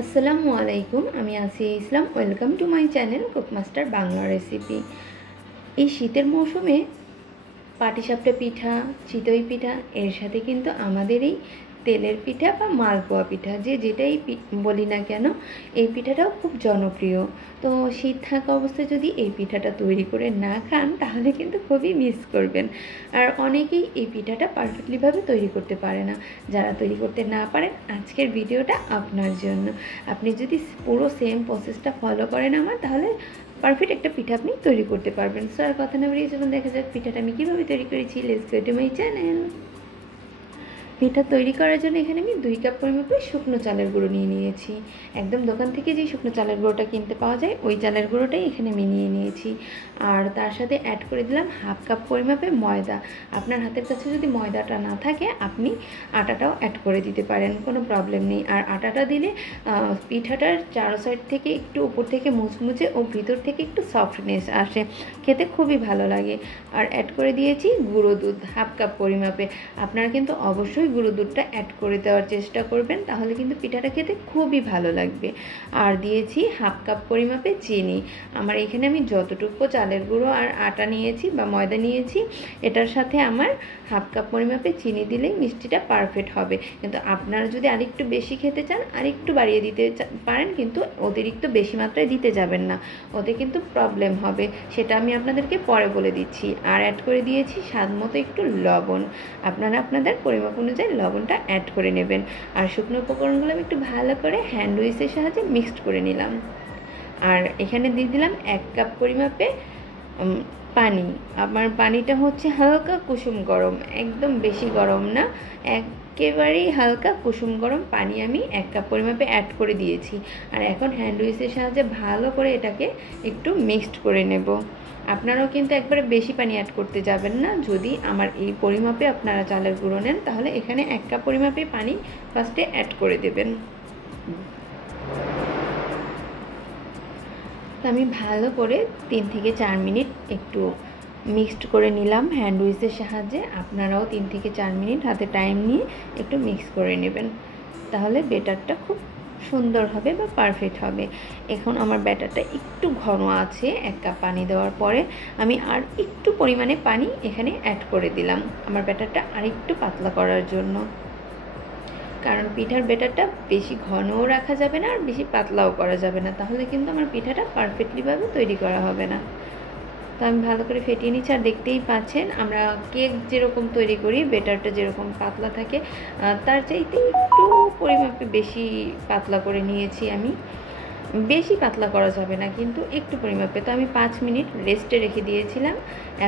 আসসালামু আলাইকুম, আমি Asia Islam. Welcome to my channel cookmaster Bangla recipe. এই শীতের মৌসুমে পাটিসাপটা পিঠা, চিতই পিঠা, এর সাথে কিন্তু আমাদের এই তেলের পিঠা বা মালপোয়া পিঠা যে যেটাই বলি না কেন, এই পিঠাটাও খুব জনপ্রিয়। তো শীত থাকা অবস্থায় যদি এই পিঠাটা তৈরি করে না খান তাহলে কিন্তু খুবই মিস করবেন। আর অনেকেই এই পিঠাটা পারফেক্টলিভাবে তৈরি করতে পারে না। যারা তৈরি করতে না পারেন, আজকের ভিডিওটা আপনার জন্য। আপনি যদি পুরো সেম প্রসেসটা ফলো করেন আমার, তাহলে পারফেক্ট একটা পিঠা আপনি তৈরি করতে পারবেন। সো আর কথা না বেরিয়ে চলুন দেখা যাক পিঠাটা আমি কীভাবে তৈরি করেছি। Let's go to my channel. পিঠা তৈরি করার জন্য এখানে আমি 2 কাপ পরিমাপে শুকনো চালের গুঁড়ো নিয়ে নিয়েছি। একদম দোকান থেকে যে শুকনো চালের গুঁড়োটা কিনতে পাওয়া যায় ওই চালের গুঁড়োটাই এখানে আমি নিয়ে নিয়েছি। আর তার সাথে অ্যাড করে দিলাম 1/2 কাপ পরিমাপে ময়দা। আপনার হাতের কাছে যদি ময়দাটা না থাকে আপনি আটাটাও অ্যাড করে দিতে পারেন, কোনো প্রবলেম নেই। আর আটাটা দিলে পিঠাটার চারো সাইড থেকে একটু উপর থেকে মুচমুচে ও ভিতর থেকে একটু সফটনেস আসে, খেতে খুবই ভালো লাগে। আর অ্যাড করে দিয়েছি গুঁড়ো দুধ 1/2 কাপ পরিমাপে। আপনারা কিন্তু অবশ্যই গুঁড়ো দুধটা অ্যাড করে দেওয়ার চেষ্টা করবেন, তাহলে কিন্তু পিঠাটা খেতে খুবই ভালো লাগবে। আর দিয়েছি 1/2 কাপ পরিমাপে চিনি। আমার এখানে আমি যতটুকু চালের গুঁড়ো আর আটা নিয়েছি বা ময়দা নিয়েছি, এটার সাথে আমার 1/2 কাপ পরিমাপে চিনি দিলেই মিষ্টিটা পারফেক্ট হবে। কিন্তু আপনারা যদি আরেকটু বেশি খেতে চান আরেকটু বাড়িয়ে দিতে পারেন, কিন্তু অতিরিক্ত বেশি মাত্রায় দিতে যাবেন না, ওতে কিন্তু প্রবলেম হবে। সেটা আমি আপনাদেরকে পরে বলে দিচ্ছি। আর অ্যাড করে দিয়েছি স্বাদ মতো একটু লবণ। আপনারা আপনাদের পরিমাপ অনুযায়ী লবণটা অ্যাড করে নেবেন। আর শুকনো উপকরণগুলো আমি একটু ভালো করে হ্যান্ড উইচের সাহায্যে মিক্সড করে নিলাম। আর এখানে দিয়ে দিলাম 1 কাপ পরিমাপে পানি। আমার পানিটা হচ্ছে হালকা কুসুম গরম, একদম বেশি গরম না, একেবারেই হালকা কুসুম গরম পানি আমি 1 কাপ পরিমাপে অ্যাড করে দিয়েছি। আর এখন হ্যান্ড উইচের সাহায্যে ভালো করে এটাকে একটু মিক্সড করে নেব। আপনারাও কিন্তু একবারে বেশি পানি অ্যাড করতে যাবেন না। যদি আমার এই পরিমাপে আপনারা চালের গুঁড়ো নেন, তাহলে এখানে 1 কাপ পরিমাপে পানি ফার্স্টে অ্যাড করে দেবেন। তো আমি ভালো করে 3 থেকে 4 মিনিট একটু মিক্সড করে নিলাম হ্যান্ড উইচের সাহায্যে। আপনারাও 3 থেকে 4 মিনিট হাতে টাইম নিয়ে একটু মিক্স করে নেবেন, তাহলে বেটারটা খুব সুন্দর হবে বা পারফেক্ট হবে। এখন আমার ব্যাটারটা একটু ঘন আছে। 1 কাপ পানি দেওয়ার পরে আমি আর একটু পরিমাণে পানি এখানে অ্যাড করে দিলাম আমার ব্যাটারটা আর একটু পাতলা করার জন্য। কারণ পিঠার ব্যাটারটা বেশি ঘনও রাখা যাবে না আর বেশি পাতলাও করা যাবে না, তাহলে কিন্তু আমার পিঠাটা পারফেক্টলিভাবে তৈরি করা হবে না। তো আমি ভালো করে ফেটিয়ে নিচ্ছি। আর দেখতেই পাচ্ছেন আমরা কেক যেরকম তৈরি করি, ব্যাটারটা যেরকম পাতলা থাকে তার চাইতে একটু পরিমাপে বেশি পাতলা করে নিয়েছি আমি। বেশি পাতলা করা যাবে না, কিন্তু একটু পরিমাপে। তো আমি 5 মিনিট রেস্টে রেখে দিয়েছিলাম।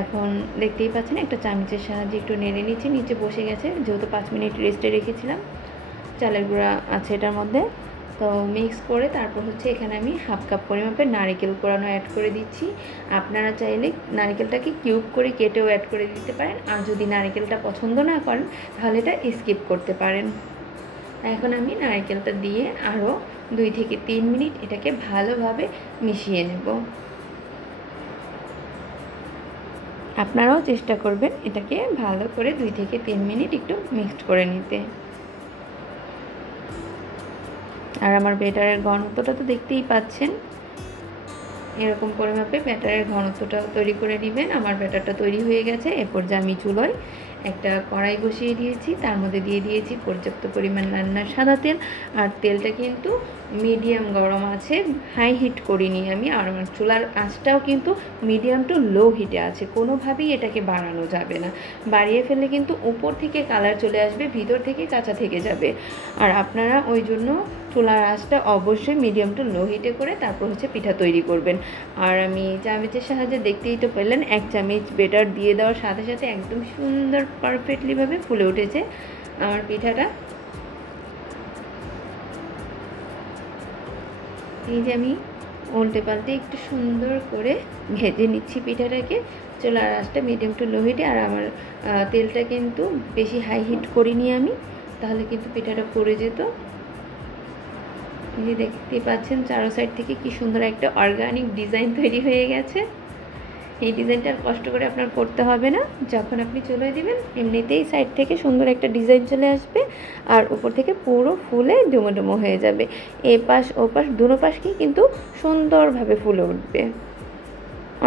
এখন দেখতেই পাচ্ছেন একটা চামচের সাহায্যে একটু নেড়ে নিচ্ছি, নিচে বসে গেছে যেহেতু 5 মিনিট রেস্টে রেখেছিলাম। চালের গুঁড়া আছে এটার মধ্যে, তো মিক্স করে তারপর হচ্ছে এখানে আমি 1/2 কাপ পরিমাপে নারকেল কোড়ানো অ্যাড করে দিচ্ছি। আপনারা চাইলে নারকেলটাকে কিউব করে কেটেও অ্যাড করে দিতে পারেন, আর যদি নারকেলটা পছন্দ না করেন তাহলে এটা স্কিপ করতে পারেন। এখন আমি নারকেলটা দিয়ে আরও 2 থেকে 3 মিনিট এটাকে ভালোভাবে মিশিয়ে নেব। আপনারাও চেষ্টা করবেন এটাকে ভালো করে 2 থেকে 3 মিনিট একটু মিক্সড করে নিতে। আর আমার ব্যাটারের ঘনত্বটা তো দেখতেই পাচ্ছেন, এরকম পরিমাপে ব্যাটারের ঘনত্বটা তৈরি করে নেবেন। আমার ব্যাটারটা তৈরি হয়ে গেছে। এরপর যে আমি চুলোয় একটা কড়াই বসিয়ে দিয়েছি, তার মধ্যে দিয়ে দিয়েছি পর্যাপ্ত পরিমাণ রান্নার সাদা তেল। আর তেলটা কিন্তু মিডিয়াম গরম আছে, হাই হিট করিনি আমি। আর আমার চুলার আঁচটাও কিন্তু মিডিয়াম টু লো হিটে আছে, কোনোভাবেই এটাকে বাড়ানো যাবে না। বাড়িয়ে ফেললে কিন্তু উপর থেকে কালার চলে আসবে, ভিতর থেকে কাঁচা থেকে যাবে। আর আপনারা ওই জন্য চুলার আঁচটা অবশ্যই মিডিয়াম টু লো হিটে করে তারপর হচ্ছে পিঠা তৈরি করবেন। আর আমি চামচের সাহায্যে দেখতেই তো পেলেন 1 চামচ বেটার দিয়ে দেওয়ার সাথে সাথে একদম সুন্দর পারফেক্টলিভাবে ফুলে উঠেছে আমার পিঠাটা। এই যে আমি উল্টে পাল্টে একটু সুন্দর করে ভেজে নিচ্ছি পিঠাটাকে। চুলার আঁচটা মিডিয়াম টু লো হিটে। আর আমার তেলটা কিন্তু বেশি হাই হিট করিনি আমি, তাহলে কিন্তু পিঠাটা পড়ে যেত। এই যে দেখতে পাচ্ছেন চারো সাইড থেকে কি সুন্দর একটা অর্গানিক ডিজাইন তৈরি হয়ে গেছে। এই ডিজাইনটা আর কষ্ট করে আপনার করতে হবে না। যখন আপনি চলে দিবেন এমনিতেই সাইড থেকে সুন্দর একটা ডিজাইন চলে আসবে, আর উপর থেকে পুরো ফুলে ডুমো ডুমো হয়ে যাবে। এ পাশ ও পাশ দুনো পাশকেই কিন্তু সুন্দরভাবে ফুলে উঠবে।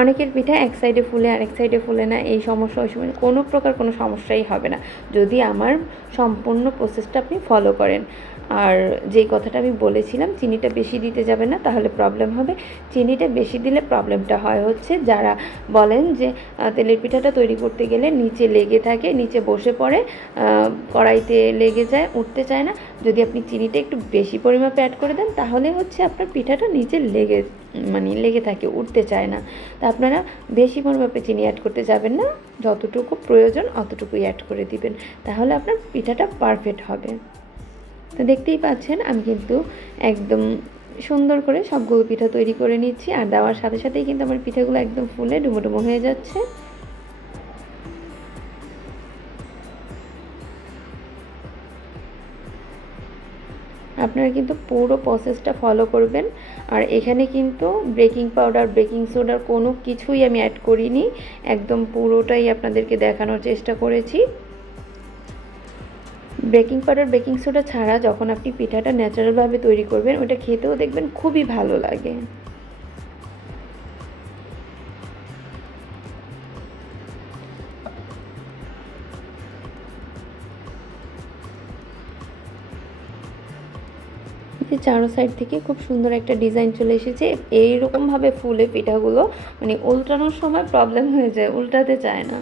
অনেকের পিঠা এক সাইডে ফুলে আর এক সাইডে ফুলে না, এই সমস্যা ওই সময় কোনো প্রকার কোনো সমস্যাই হবে না যদি আমার সম্পূর্ণ প্রসেসটা আপনি ফলো করেন। আর যেই কথাটা আমি বলেছিলাম চিনিটা বেশি দিতে যাবে না, তাহলে প্রবলেম হবে। চিনিটা বেশি দিলে প্রবলেমটা হয় হচ্ছে যারা বলেন যে তেলের পিঠাটা তৈরি করতে গেলে নিচে লেগে থাকে, নিচে বসে পড়ে, কড়াইতে লেগে যায়, উঠতে চায় না। যদি আপনি চিনিটা একটু বেশি পরিমাপে অ্যাড করে দেন তাহলে হচ্ছে আপনার পিঠাটা নিচে লেগে থাকে, উঠতে চায় না। তা আপনারা বেশি পরিমাপে চিনি অ্যাড করতে যাবেন না, যতটুকু প্রয়োজন অতটুকুই অ্যাড করে দিবেন, তাহলে আপনার পিঠাটা পারফেক্ট হবে। তো দেখতেই পাচ্ছেন আমি কিন্তু একদম সুন্দর করে সবগুলো পিঠা তৈরি করে নিচ্ছি, আর দেওয়ার সাথে সাথেই কিন্তু আমার পিঠাগুলো একদম ফুলে ডুমো ডুমো হয়ে যাচ্ছে। আপনারা কিন্তু পুরো প্রসেসটা ফলো করবেন। আর এখানে কিন্তু বেকিং পাউডার, বেকিং সোডার কোনো কিছুই আমি অ্যাড করিনি, একদম পুরোটাই আপনাদেরকে দেখানোর চেষ্টা করেছি। বেকিং পাউডার, বেকিং সোডা ছাড়া যখন আপনি পিঠাটা ন্যাচারালভাবে তৈরি করবেন ওটা খেতেও দেখবেন খুবই ভালো লাগে। যে চারো সাইড থেকে খুব সুন্দর একটা ডিজাইন চলে এসেছে। এইরকমভাবে ফুলে পিঠাগুলো মানে উল্টানোর সময় প্রবলেম হয়ে যায়, উল্টাতে চায় না,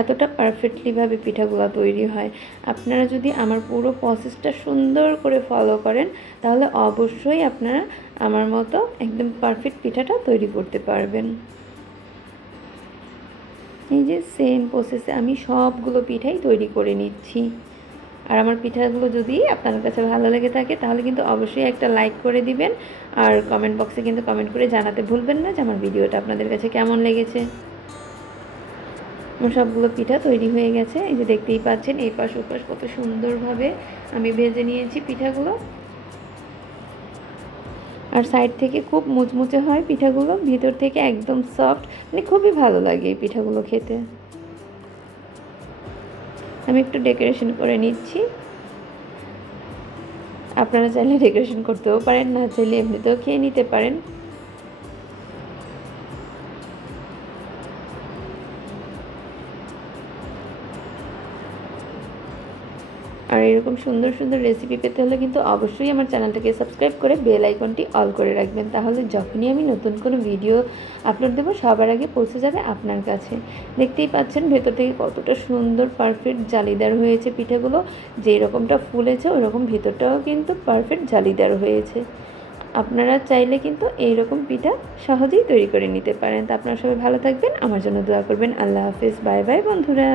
এতটা পারফেক্টলিভাবে পিঠাগুলো তৈরি হয়। আপনারা যদি আমার পুরো প্রসেসটা সুন্দর করে ফলো করেন তাহলে অবশ্যই আপনারা আমার মতো একদম পারফেক্ট পিঠাটা তৈরি করতে পারবেন। এই যে সেম প্রসেসে আমি সবগুলো পিঠাই তৈরি করে নিচ্ছি। আর আমার পিঠাগুলো যদি আপনার কাছে ভালো লেগে থাকে তাহলে কিন্তু অবশ্যই একটা লাইক করে দিবেন, আর কমেন্ট বক্সে কিন্তু কমেন্ট করে জানাতে ভুলবেন না যে আমার ভিডিওটা আপনাদের কাছে কেমন লেগেছে। আমার সবগুলো পিঠা তৈরি হয়ে গেছে, এই যে দেখতেই পাচ্ছেন এই পাশ ও পাশ কত সুন্দরভাবে আমি ভেজে নিয়েছি পিঠাগুলো। আর সাইড থেকে খুব মুচমুচে হয় পিঠাগুলো, ভিতর থেকে একদম সফট, মানে খুবই ভালো লাগে এই পিঠাগুলো খেতে। আমি একটু ডেকোরেশন করে নিচ্ছি, আপনারা চাইলে ডেকোরেশন করতেও পারেন, না চাইলে এমনিতেও খেয়ে নিতে পারেন। আর এরকম সুন্দর সুন্দর রেসিপি পেতে হলে কিন্তু অবশ্যই আমার চ্যানেলটাকে সাবস্ক্রাইব করে বেল আইকনটি অল করে রাখবেন, তাহলে যখনই আমি নতুন কোনো ভিডিও আপলোড দেবো সবার আগে পৌঁছে যাবে আপনার কাছে। দেখতেই পাচ্ছেন ভেতর থেকে কতটা সুন্দর পারফেক্ট জালিদার হয়েছে পিঠাগুলো, যেই রকমটা ফুলেছে ওই রকম ভেতরটাও কিন্তু পারফেক্ট জালিদার হয়েছে। আপনারা চাইলে কিন্তু এইরকম পিঠা সহজেই তৈরি করে নিতে পারেন। তা আপনারা সবাই ভালো থাকবেন, আমার জন্য দোয়া করবেন। আল্লাহ হাফেজ, বাই বাই বন্ধুরা।